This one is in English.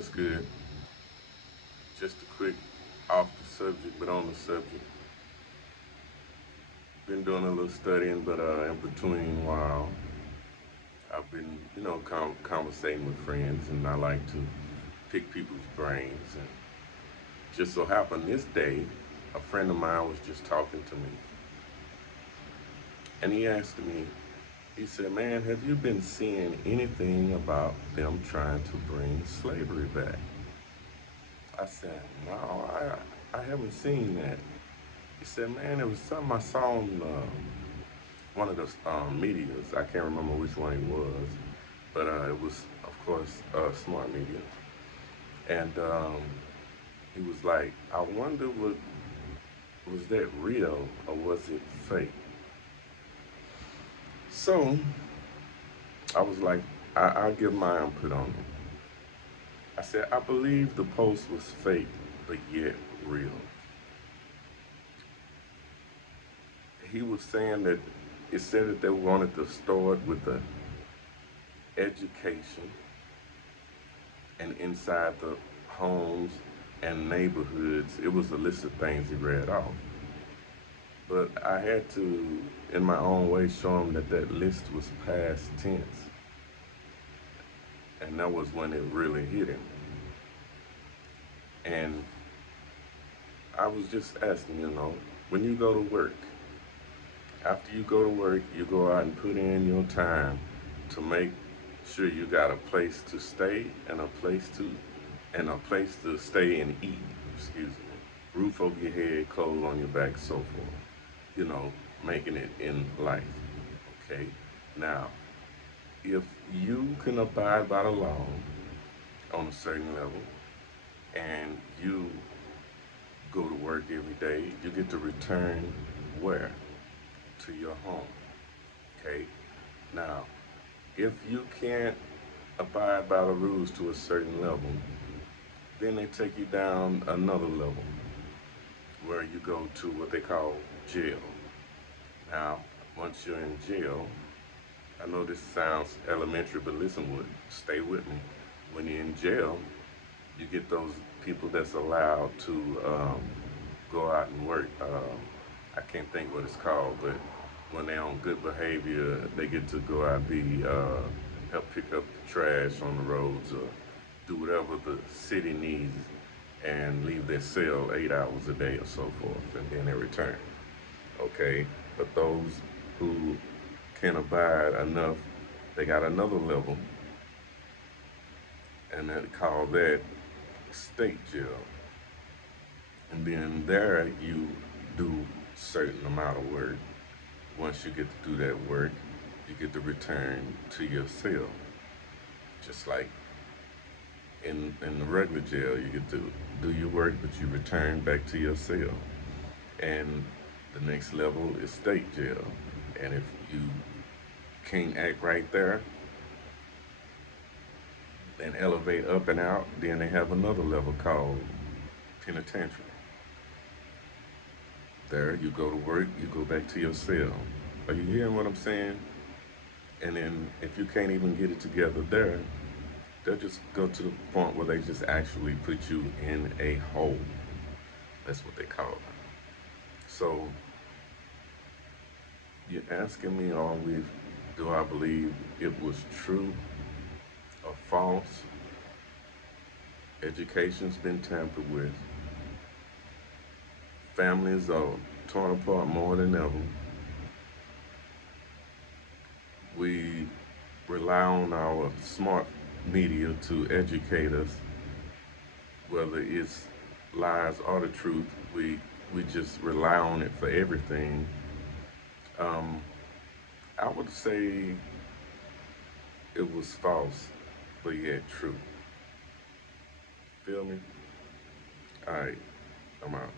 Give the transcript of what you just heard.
What's good? Just a quick off the subject, but on the subject. Been doing a little studying, but in between while I've been, conversating with friends, and I like to pick people's brains. And just so happened this day, a friend of mine was just talking to me, and he asked me, he said, "Man, have you been seeing anything about them trying to bring slavery back?" I said, "No, I haven't seen that." He said, "Man, it was something I saw on one of the medias. I can't remember which one it was, but it was, of course, Smart Media." And he was like, "I wonder, was that real or was it fake?" So I was like, I'll give my input on it. I said, "I believe the post was fake, but yet real." He was saying that it said that they wanted to start with the education and inside the homes and neighborhoods. It was a list of things he read off. But I had to, in my own way, show him that that list was past tense. And that was when it really hit him. And I was just asking, when you go to work, after you go to work, you go out and put in your time to make sure you got a place to stay and a place to stay and eat, excuse me. Roof over your head, clothes on your back, so forth. You know, making it in life. Okay? Now, if you can abide by the law on a certain level and you go to work every day, you get to return where? To your home. Okay? Now, if you can't abide by the rules to a certain level, then they take you down another level where you go to what they call jail. Now, once you're in jail, I know this sounds elementary, but listen with stay with me. When you're in jail, you get those people that's allowed to go out and work. I can't think what it's called, but when they're on good behavior, they get to go out and be help pick up the trash on the roads or do whatever the city needs and leave their cell 8 hours a day or so forth, and then they return. Okay, but those who can abide enough, they got another level, and they call that state jail. And then there you do certain amount of work. Once you get to do that work, you get to return to your cell. Just like in the regular jail, you get to do your work, but you return back to your cell. And the next level is state jail. And if you can't act right there and elevate up and out, then they have another level called penitentiary. There, you go to work, you go back to your cell. Are you hearing what I'm saying? And then if you can't even get it together there, they'll just go to the point where they just actually put you in a hole. That's what they call it. So you're asking me, do I believe it was true or false? Education's been tampered with. Families are torn apart more than ever. We rely on our smart media to educate us, whether it's lies or the truth. We just rely on it for everything. Um, I would say it was false, but yet true. Feel me? All right, I'm out.